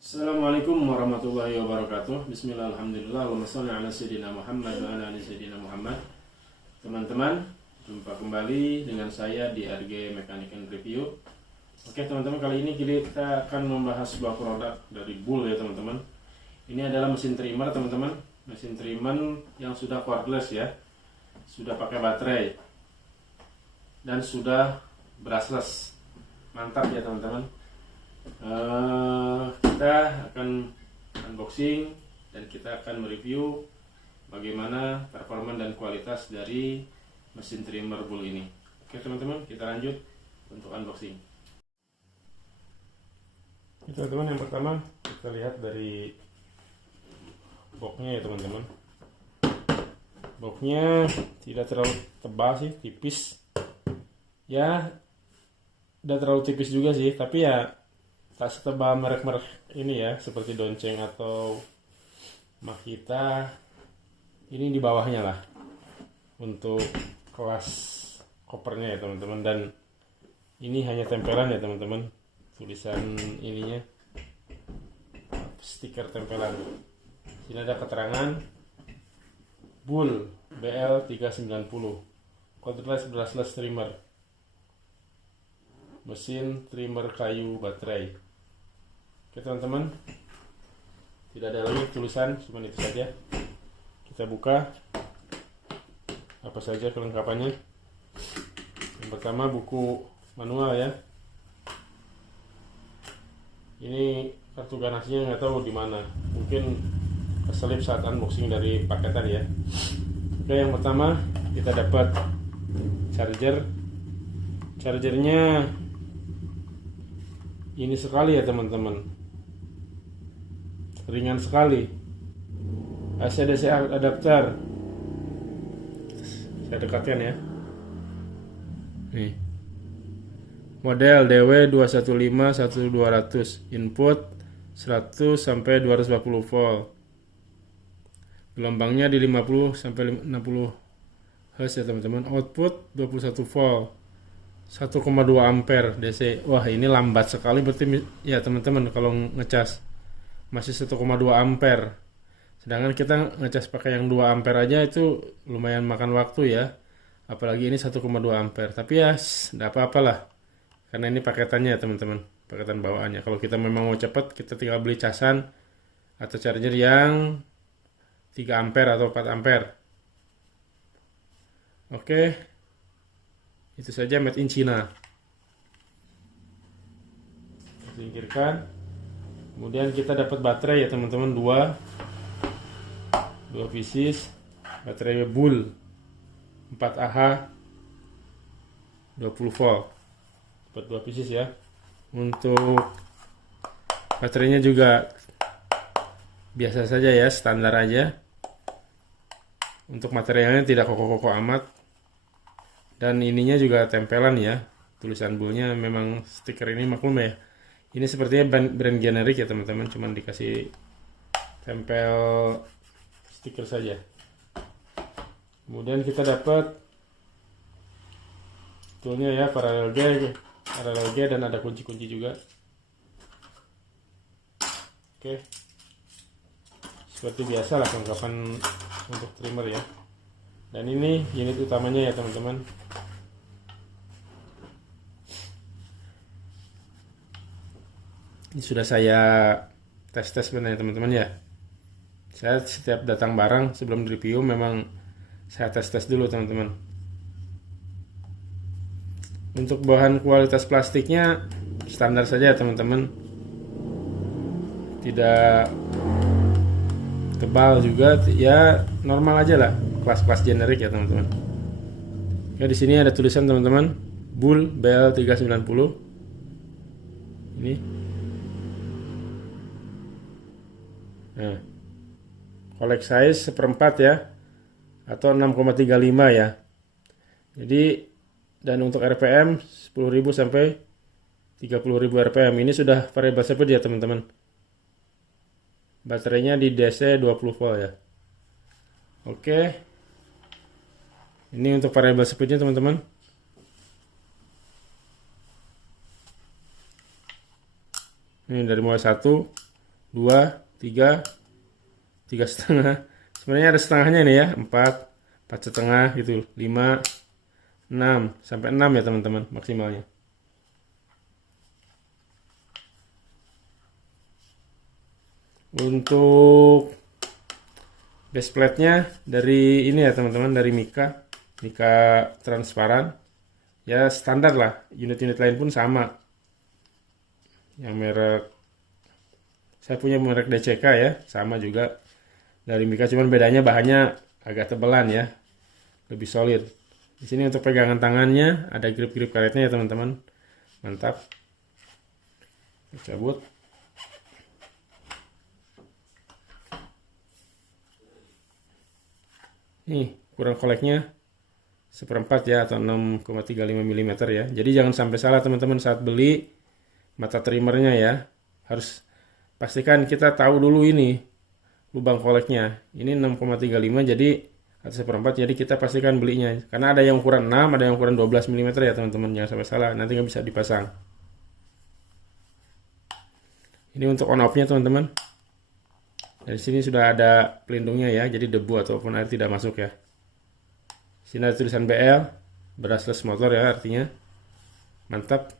Assalamualaikum warahmatullahi wabarakatuh. Bismillah, alhamdulillah, wa sholli ala sayyidina Muhammad wa ala ali sayyidina Muhammad. Teman-teman, jumpa kembali dengan saya di RG Mechanic and Review. Oke teman-teman, kali ini kita akan membahas sebuah produk dari Bull ya teman-teman. Ini adalah mesin trimmer teman-teman. Mesin trimmer yang sudah cordless ya, sudah pakai baterai dan sudah brushless. Mantap ya teman-teman. Kita akan unboxing dan kita akan mereview bagaimana performa dan kualitas dari mesin trimmer Bull ini. Oke teman-teman, kita lanjut untuk unboxing. Teman-teman, yang pertama kita lihat dari boxnya ya teman-teman. Boxnya tidak terlalu tebal sih, tipis ya, tidak terlalu tipis juga sih, tapi ya tak setebal merek-merek ini ya, seperti Donceng atau Makita. Ini di bawahnya lah untuk kelas kopernya ya teman-teman. Dan ini hanya tempelan ya teman-teman, tulisan ininya, stiker tempelan. Sini ada keterangan Bull BL390 cordless brushless trimmer, mesin trimmer kayu baterai. Oke teman-teman, tidak ada lagi tulisan, cuma itu saja. Kita buka apa saja kelengkapannya. Yang pertama buku manual ya. Ini kartu ganasnya nggak tahu di mana, mungkin keselip saat unboxing dari paketan ya. Oke, yang pertama kita dapat charger. Chargernya ini sekali ya teman-teman, ringan sekali. AC/DC adapter, saya dekatkan ya. Nih, model DW2151-200, input 100 sampai 240 volt, gelombangnya di 50 sampai 60 Hz ya teman-teman. Output 21 volt, 1,2 ampere DC. Wah, ini lambat sekali berarti ya teman-teman kalau ngecas. Masih 1,2 ampere. Sedangkan kita ngecas pakai yang 2 ampere aja itu lumayan makan waktu ya. Apalagi ini 1,2 ampere. Tapi ya enggak apa-apalah. Karena ini paketannya ya teman-teman, paketan bawaannya. Kalau kita memang mau cepat, kita tinggal beli casan atau charger yang 3 ampere atau 4 ampere. Oke. Itu saja, made in China. Singkirkan. Kemudian kita dapat baterai ya teman-teman, dua pieces baterai Bull 4Ah 20 volt. Dapat 2 pieces ya. Untuk baterainya juga biasa saja ya, standar aja. Untuk materialnya tidak kokoh-kokoh amat. Dan ininya juga tempelan ya. Tulisan Bullnya memang, stiker ini maklum ya. Ini sepertinya brand generik ya teman-teman, cuman dikasih tempel stiker saja. Kemudian kita dapat toolnya ya, paralel G dan ada kunci-kunci juga. Oke, seperti biasa lah kelengkapan untuk trimmer ya. Dan ini unit utamanya ya teman-teman. Ini sudah saya tes sebenarnya teman-teman ya. Saya setiap datang barang sebelum review memang saya tes dulu teman-teman. Untuk bahan kualitas plastiknya standar saja teman-teman, tidak tebal juga ya, normal aja lah, kelas-kelas generik ya teman-teman. Ya, di sini ada tulisan teman-teman, Bull BL390 ini. Nah, collect size 1/4 ya, atau 6,35 ya. Jadi, dan untuk RPM 10.000 sampai 30.000 RPM. Ini sudah variable speed ya teman-teman. Baterainya di DC 20 volt ya. Oke. Ini untuk variable speednya teman-teman. Ini dari mulai 1 2, 3, 3,5. Sebenarnya ada setengahnya nih ya, 4 setengah gitu, 5, 6 sampai 6 ya teman-teman maksimalnya. Untuk base plate-nya dari ini ya teman-teman, dari Mika transparan. Ya standar lah, unit-unit lain pun sama. Yang merek, saya punya merek DCK ya, sama juga dari Mika, cuman bedanya bahannya agak tebelan ya, lebih solid. Di sini untuk pegangan tangannya ada grip-grip karetnya ya teman-teman, mantap. Cabut. Nih ukuran koleknya 1/4 ya, atau 6,35 mm ya. Jadi jangan sampai salah teman-teman saat beli mata trimmernya ya. Harus pastikan kita tahu dulu ini lubang koleknya. Ini 6,35 jadi atau 1/4, jadi kita pastikan belinya. Karena ada yang ukuran 6, ada yang ukuran 12 mm ya teman-teman. Jangan sampai salah, nanti nggak bisa dipasang. Ini untuk on off-nya teman-teman. Dari sini sudah ada pelindungnya ya, jadi debu ataupun air tidak masuk ya. Sini ada tulisan BL, brushless motor ya artinya. Mantap.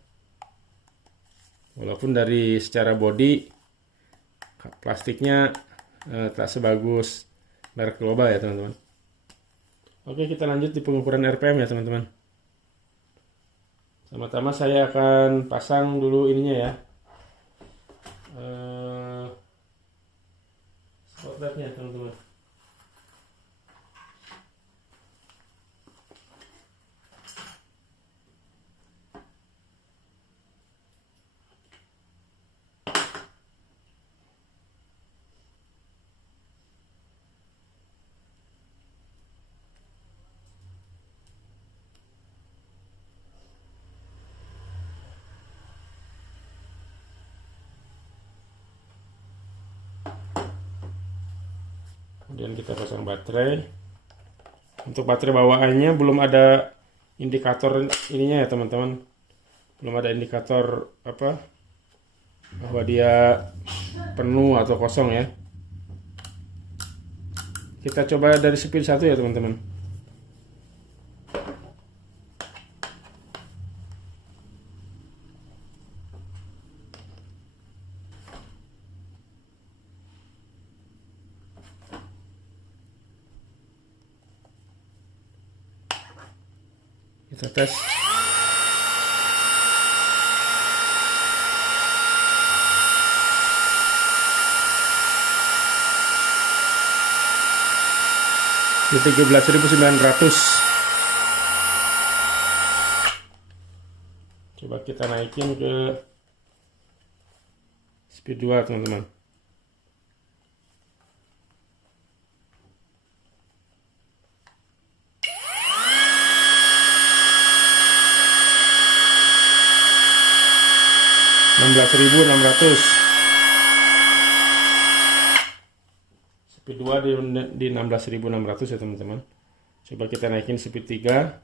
Walaupun dari secara body plastiknya tak sebagus merek global ya teman-teman. Oke, kita lanjut di pengukuran RPM ya teman-teman. Pertama-tama saya akan pasang dulu ininya ya, spotlightnya teman-teman. Kemudian kita pasang baterai. Untuk baterai bawaannya belum ada indikator ininya ya teman-teman. Belum ada indikator apa bahwa dia penuh atau kosong ya. Kita coba dari speed 1 ya teman-teman. Kita tes. Di 13.900. Coba kita naikin ke speed 2 teman-teman. Speed 2 di 16.600 ya teman-teman. Coba kita naikin speed 3.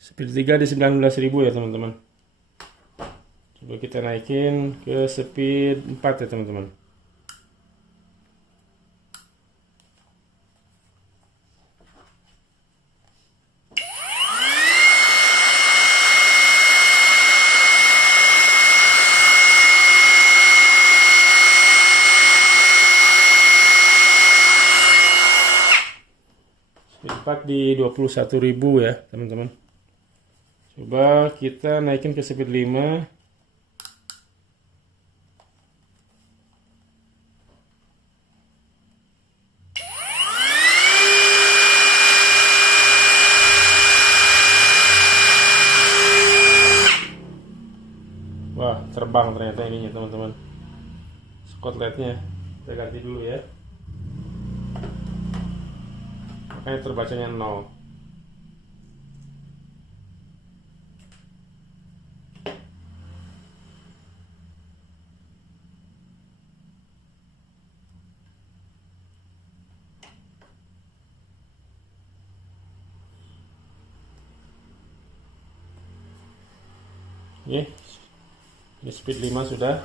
Speed 3 di 19.000 ya teman-teman. Coba kita naikin ke speed 4 ya teman-teman. Speed 4 di 21.000 ya teman-teman. Coba kita naikin ke speed 5. Wah, terbang ternyata ininya teman-teman. Spotlightnya kita ganti dulu ya. Makanya terbacanya 0. Ini speed 5 sudah.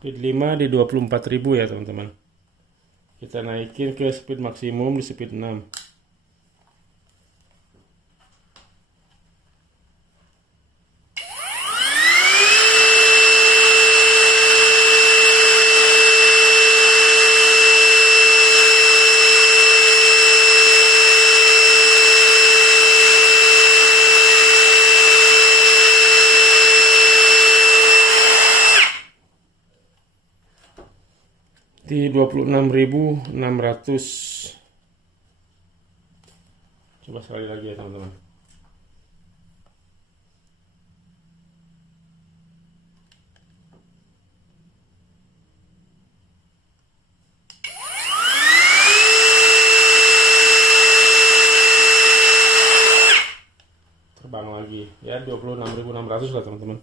Speed 5 di 24.000 ya teman-teman. Kita naikin ke speed maksimum di speed 6. Di 26.600. Coba sekali lagi ya teman-teman. Terbang lagi ya, 26.600 lah teman-teman.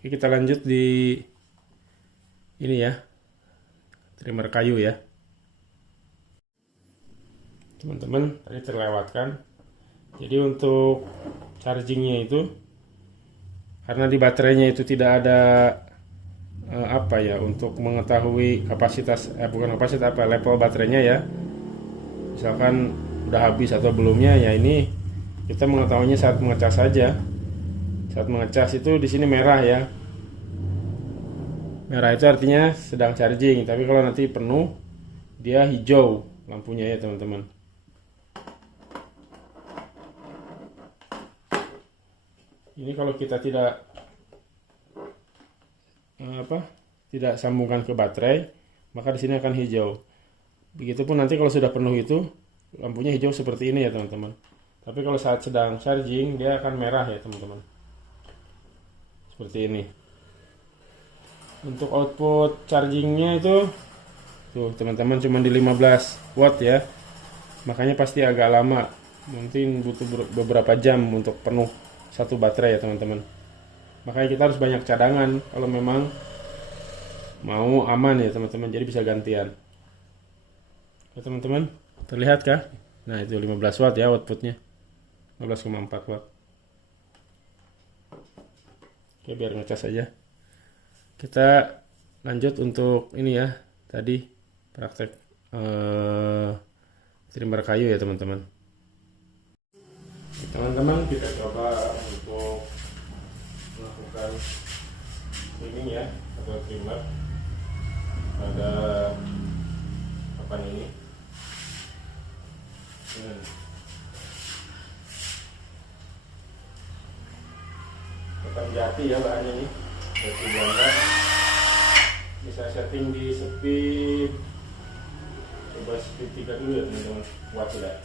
Oke, kita lanjut di ini ya, trimmer kayu ya teman-teman. Tadi terlewatkan. Jadi untuk chargingnya itu, karena di baterainya itu tidak ada apa ya, untuk mengetahui kapasitas bukan kapasitas, apa level baterainya ya, misalkan udah habis atau belumnya ya, ini kita mengetahuinya saat mengecas saja. Saat mengecas itu di sini merah ya. Merah itu artinya sedang charging, tapi kalau nanti penuh dia hijau lampunya ya teman-teman. Ini kalau kita tidak tidak sambungkan ke baterai, maka di sini akan hijau. Begitupun nanti kalau sudah penuh itu lampunya hijau seperti ini ya teman-teman. Tapi kalau saat sedang charging dia akan merah ya teman-teman. Seperti ini. Untuk output chargingnya itu tuh teman-teman cuma di 15 watt ya, makanya pasti agak lama, mungkin butuh beberapa jam untuk penuh satu baterai ya teman-teman. Makanya kita harus banyak cadangan kalau memang mau aman ya teman-teman, jadi bisa gantian ya teman-teman. Terlihat kah? Nah itu 15 watt ya outputnya, 15,4 watt. Oke, biar ngecas saja. Kita lanjut untuk ini ya, tadi praktek trimmer kayu ya teman-teman. Teman-teman, kita coba untuk melakukan trimming ya, atau trimmer pada papan ini. Tetap jati ya bahannya ini. Bisa setting di speed, coba speed 3 dulu ya teman-teman, kuat tidak?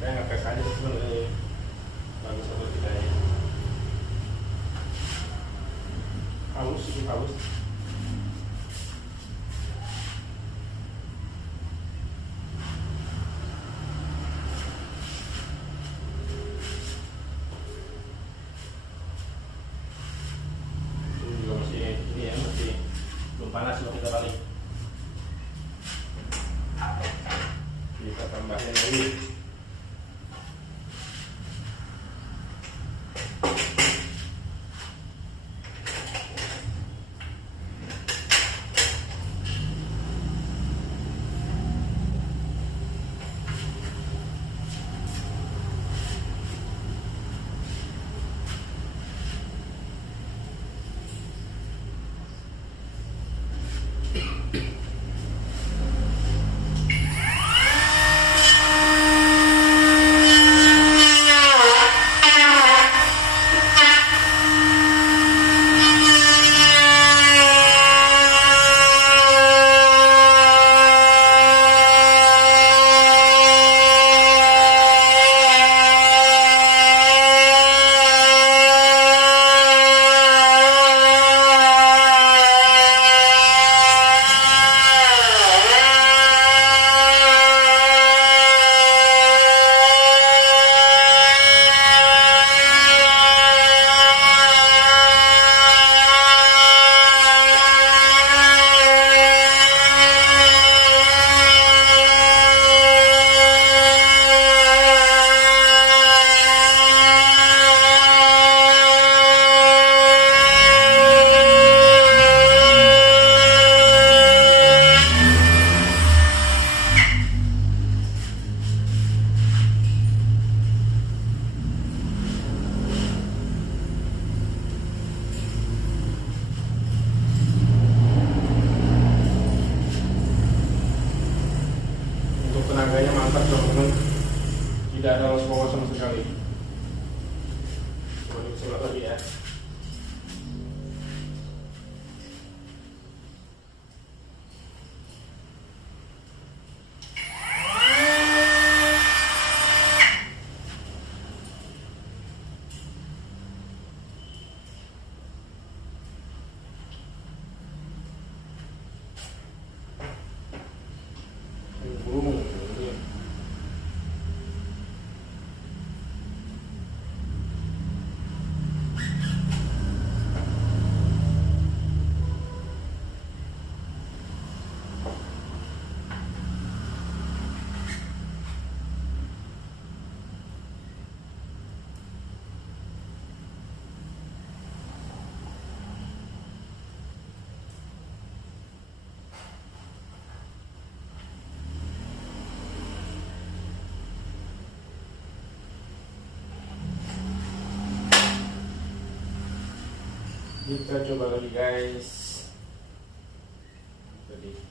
Kayak ngetes aja sebenarnya bagus atau tidak ya. Halus, cukup halus. Ini juga masih ini ya, masih belum panas kalau kita balik. Kita tambahin lagi. Tenaganya mantap teman-teman, tidak ada loss power sama sekali. Coba dicoba lagi ya. Kita coba lagi guys. Tadi.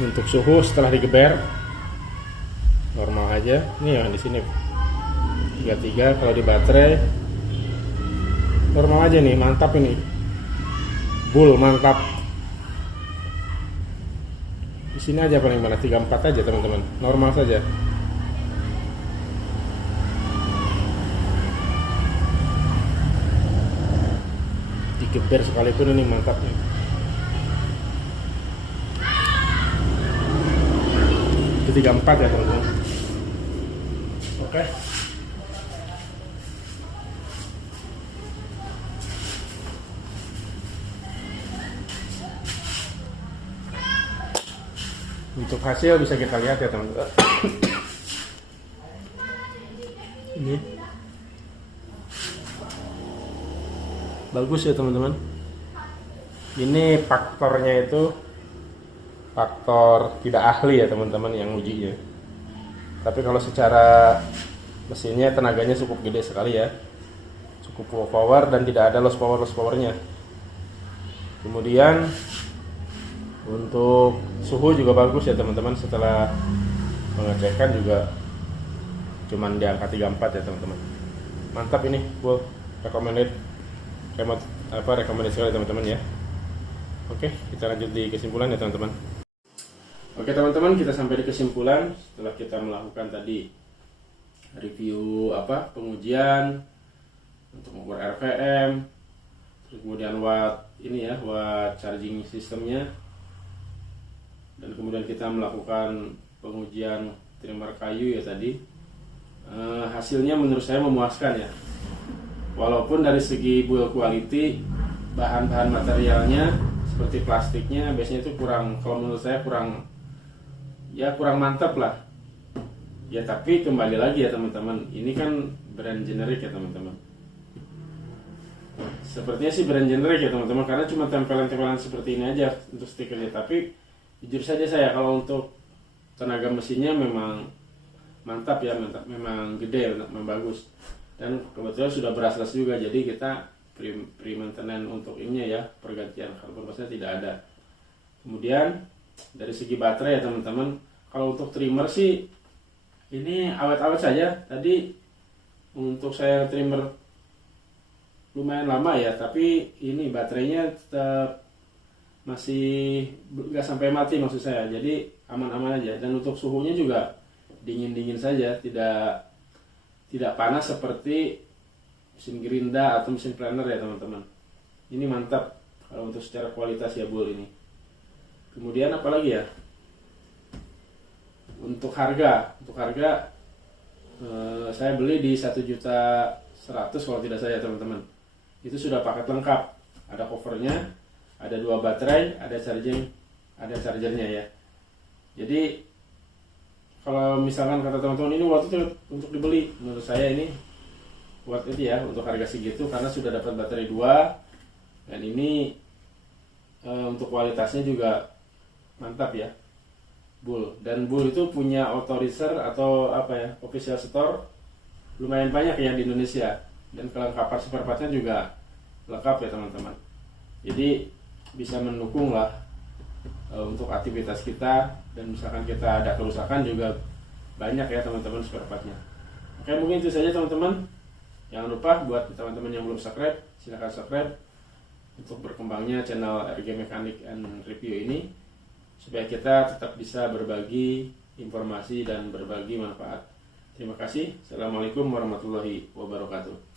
Untuk suhu setelah digeber normal aja. Nih yang di sini 33, kalau di baterai normal aja nih, mantap ini. Bull mantap. Di sini aja paling mana 34 aja teman-teman, normal saja. digeber sekalipun ini mantap nih. Itu 34 ya teman-teman. Oke. Untuk hasil bisa kita lihat ya teman-teman. Ini bagus ya teman-teman. Ini faktornya itu faktor tidak ahli ya teman-teman yang ujinya. Tapi kalau secara mesinnya tenaganya cukup gede sekali ya, cukup full power dan tidak ada loss powernya. Kemudian untuk suhu juga bagus ya teman-teman, setelah pengecekan juga cuman di angka 34 ya teman-teman. Mantap ini, full recommended sekali teman-teman ya. Oke, kita lanjut di kesimpulan ya teman-teman. Oke teman-teman, kita sampai di kesimpulan setelah kita melakukan tadi review pengujian untuk mengukur RPM, terus kemudian watt charging sistemnya, dan kemudian kita melakukan pengujian trimmer kayu ya tadi. Hasilnya menurut saya memuaskan ya, walaupun dari segi build quality bahan-bahan materialnya seperti plastiknya biasanya itu kalau menurut saya kurang mantap lah ya. Tapi kembali lagi ya teman-teman, ini kan brand generik ya teman-teman, sepertinya sih brand generik ya teman-teman, karena cuma tempelan-tempelan seperti ini aja untuk stikernya. Tapi jujur saja saya, kalau untuk tenaga mesinnya memang mantap ya, memang gede, memang bagus, dan kebetulan sudah beraslas juga, jadi kita pre-maintenance untuk ininya ya, pergantian karbon pasnya tidak ada. Kemudian dari segi baterai ya teman-teman, kalau untuk trimmer sih ini awet-awet saja. Tadi untuk saya trimmer lumayan lama ya, tapi ini baterainya tetap masih nggak sampai mati maksud saya, jadi aman-aman aja. Dan untuk suhunya juga dingin-dingin saja, tidak panas seperti mesin gerinda atau mesin planer ya teman-teman. Ini mantap kalau untuk secara kualitas ya bull ini. Kemudian apalagi ya, untuk harga saya beli di 1.100.000 kalau tidak salah teman-teman. Itu sudah paket lengkap, ada covernya, ada 2 baterai, ada chargernya ya. Jadi kalau misalkan kata teman-teman ini worth it untuk dibeli, menurut saya ini worth it ya untuk harga segitu, karena sudah dapat baterai 2 dan ini untuk kualitasnya juga mantap ya. Dan Bull itu punya authorizer atau official store lumayan banyak ya di Indonesia, dan kelengkapan spare partnya juga lengkap ya teman-teman. Jadi bisa mendukung lah untuk aktivitas kita, dan misalkan kita ada kerusakan juga banyak ya teman-teman spare partnya. Oke, mungkin itu saja teman-teman. Jangan lupa buat teman-teman yang belum subscribe, silahkan subscribe untuk berkembangnya channel RG Mechanic and Review ini, supaya kita tetap bisa berbagi informasi dan berbagi manfaat. Terima kasih. Assalamualaikum warahmatullahi wabarakatuh.